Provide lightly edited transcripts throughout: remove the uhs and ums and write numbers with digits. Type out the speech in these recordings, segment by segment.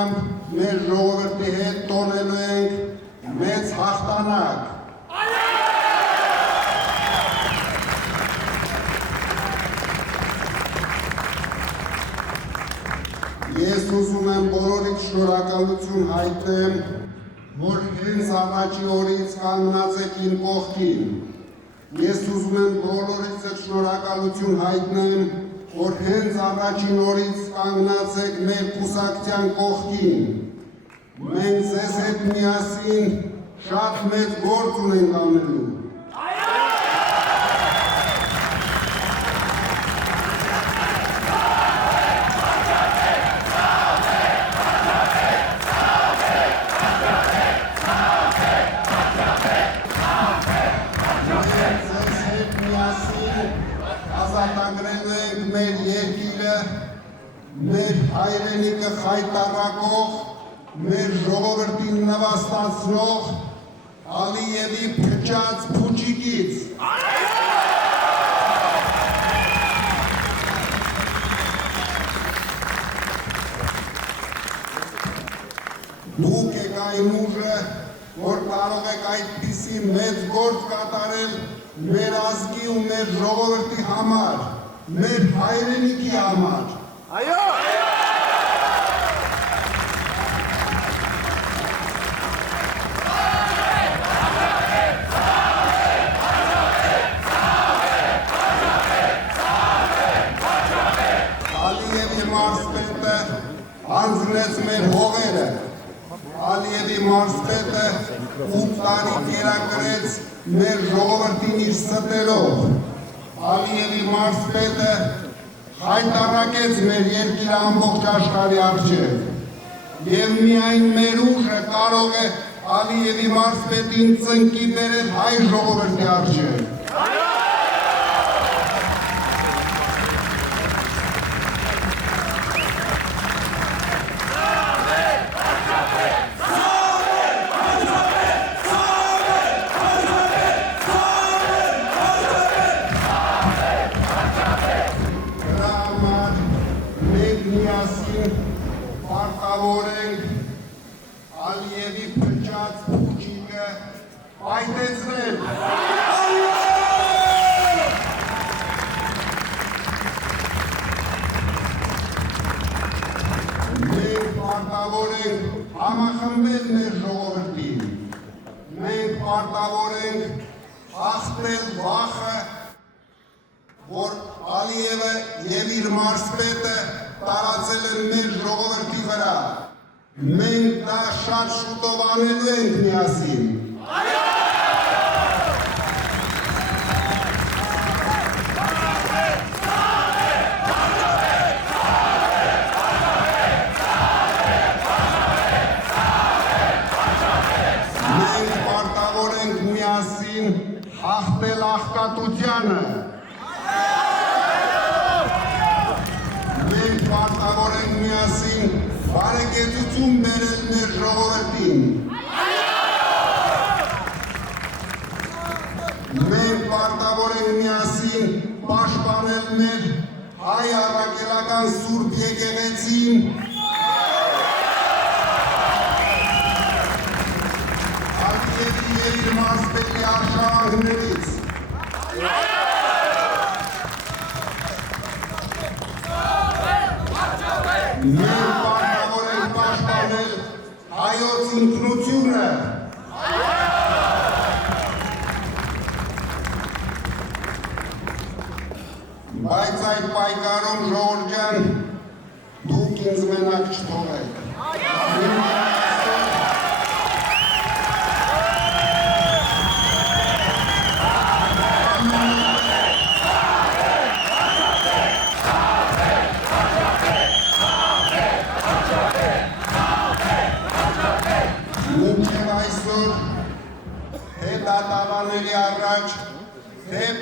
ուղղությամբ մեր ժողովրդի հետ տոնելու ենք մեծ հաղթանակ։ Ես ուզում եմ բոլորիդ շնորհակալություն հայտնեմ, որ հենց առաջի օրից կանգնած եք իմ կողքին։ Ես ուզում եմ բոլորիդ շնորհակալություն հայտնեմ, որ հենց առաջին օրից կանգնած եք մեր կուսակցության կողքին։ Մենք ձեզ հետ միասին շատ մեծ գործ ունենք անելու։ Ազատագրելու ենք մեր երկիրը, մեր հայրենիքը խայտառակող, մեր ժողովրդին նվաստացնող Ալիևի փչած փուչիկից։ Դուք եք այն ուժը, որ կարող եք այդպիսի մեծ գործ կատարել մեր ազգի ու մեր ժողովրդի համար, մեր հայրենիքի համար։ Այո! Ալիևի մարզպետը հանձնեց մեր հողերը, Ալիևի մարզպետը 8 տարի կերակրեց մեր ժողովրդին իր ստերով, Ալիևի մարզպետը հայտարարեց մեր երկիրը ամբողջ աշխարհի առջև եւ միայն մեր ուժը կարող է Ալիևի մարզպետին ծնկի բերել հայ ժողովրդի առջև։ Ալիևի փչած փուչիկը պայթեցնել։ Մենք պարտավոր ենք համախմբել մեր ժողովրդին։ Մենք պարտավոր ենք հաղթել վախը, որ Ալիևը եւ իր մարզպետը տարածել են մեր ժողովրդի վրա։ Մենք դա շատ շուտով անելու ենք միասին։ Մենք պարտավոր ենք միասին հաղթել աղքատությանը։ Մենք պարտավոր ենք միասին բարեկեցություն բերել մեր ժողովրդին։ Մենք պարտավոր ենք միասին պաշտպանել մեր հայ առաքելական սուրբ եկեղեցին, Ալիևի եւ իր մարզպետի արշավանքներից։ Մենք պարտավոր ենք պաշտպանել հայոց ինքնությունը։ Բայց այդ պայքարում ժողովուրդ ջան, դուք ինձ մենակ չթողեք։ Մինչև այսօր հետադարանների առաջ դեպ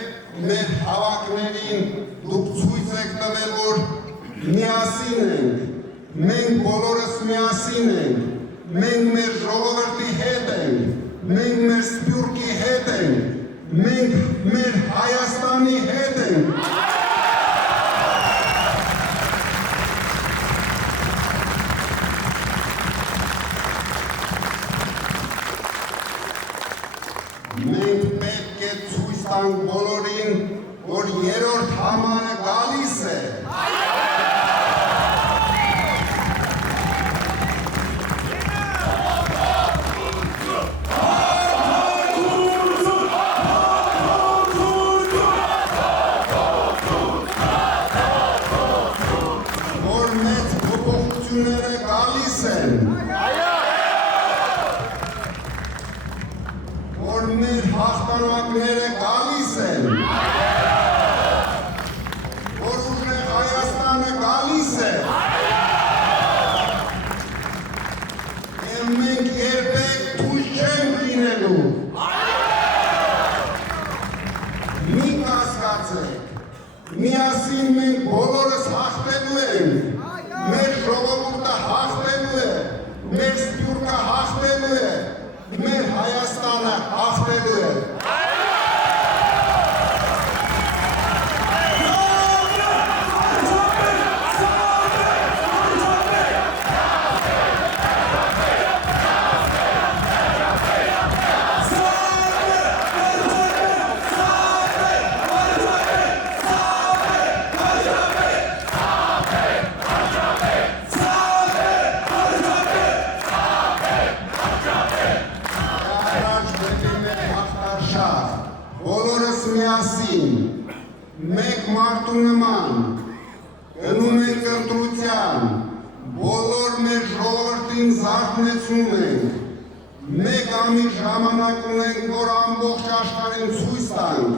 մեր հավաքներին դուք ցույց եք տվել, որ միասին ենք, մենք բոլորս միասին ենք, մենք մեր ժողովրդի հետ ենք, մենք մեր սփյուռքի հետ ենք, մենք մեր Հայաստանի հետ ենք։ Մենք պետք է ցույց տանք բոլորին, որ երրորդ համարը գալիս է։ Որ մեծ փոփոխությունները գալիս են։ Որ մեր հաղթանակները գալիս են, որ ուժեղ Հայաստանը գալիս է, և մենք երբեք թույլ չենք լինելու։ Մի կասկածեք, միասին մենք բոլորս հաղթելու ենք, մեր ժողովուրդը հաղթելու է, մեր սփյուռքը հաղթելու է, մեր Հայաստանը հաղթելու է։ Բոլորս միասին, մեկ մարդու նման, գնում ենք ընտրության, բոլոր մեր ժողովրդին զարթնեցնում ենք, մեկ ամիս ժամանակ ունենք, որ ամբողջ աշխարհին ցույց տանք,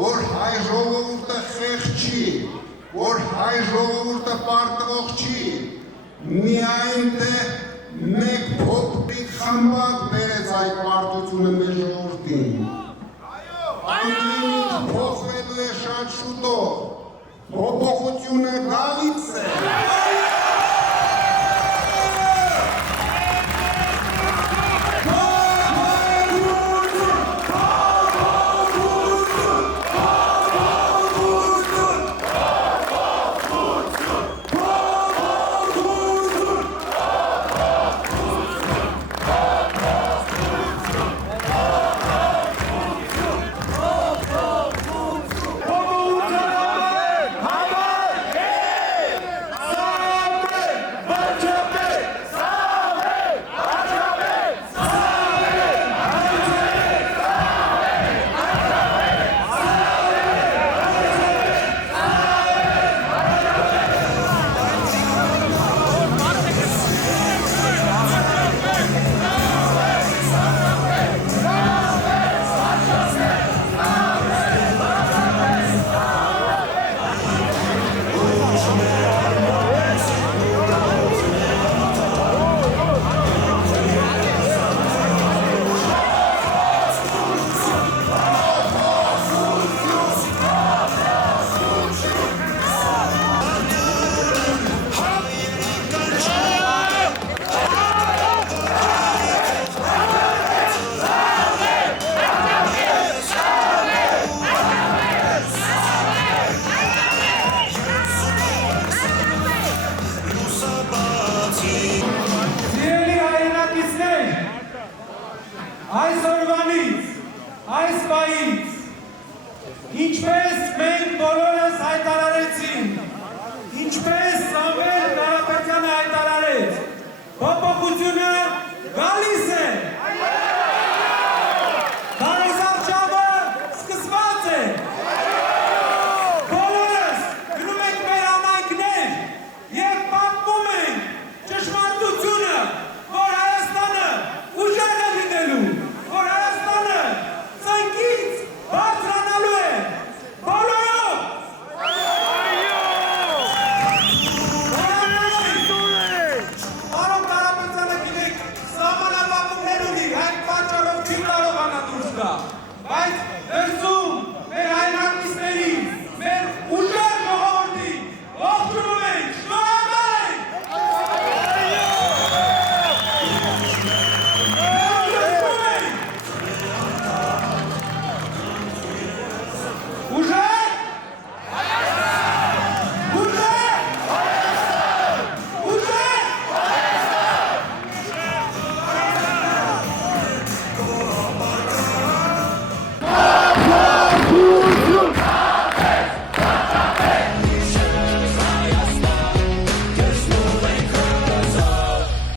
որ հայ ժողովուրդը խեղճ չի, որ հայ ժողովուրդը պարտվող չի, միայն թե մեկ փոքրիկ խմբակ բերեց այդ պարտությունը մեր ժողովրդին։ Ամեն ինչ փոխվելու է շատ շուտով, փոփոխությունը գալիս է։ Այս պահից, ինչպես մենք բոլորս հայտարարեցինք, ինչպես Սամվել Կարապետյանը հայտարարեց, փոփոխությունը գալիս է։ Բարեզարշավը սկսված է։ Բոլորս գնում ենք մեր համայնքներ և պատմում ենք ճշմարտությունը, որ Հայաստանը ուժեղ է լինելու, որ Հայաստանը ծնկից բարձրանալու է, բոլորով։ Պարոն Կարապետյանը գիտեք, սահմանապատումներ ունի, այդ պատճառով չի կարողանա դուրս գա, բայց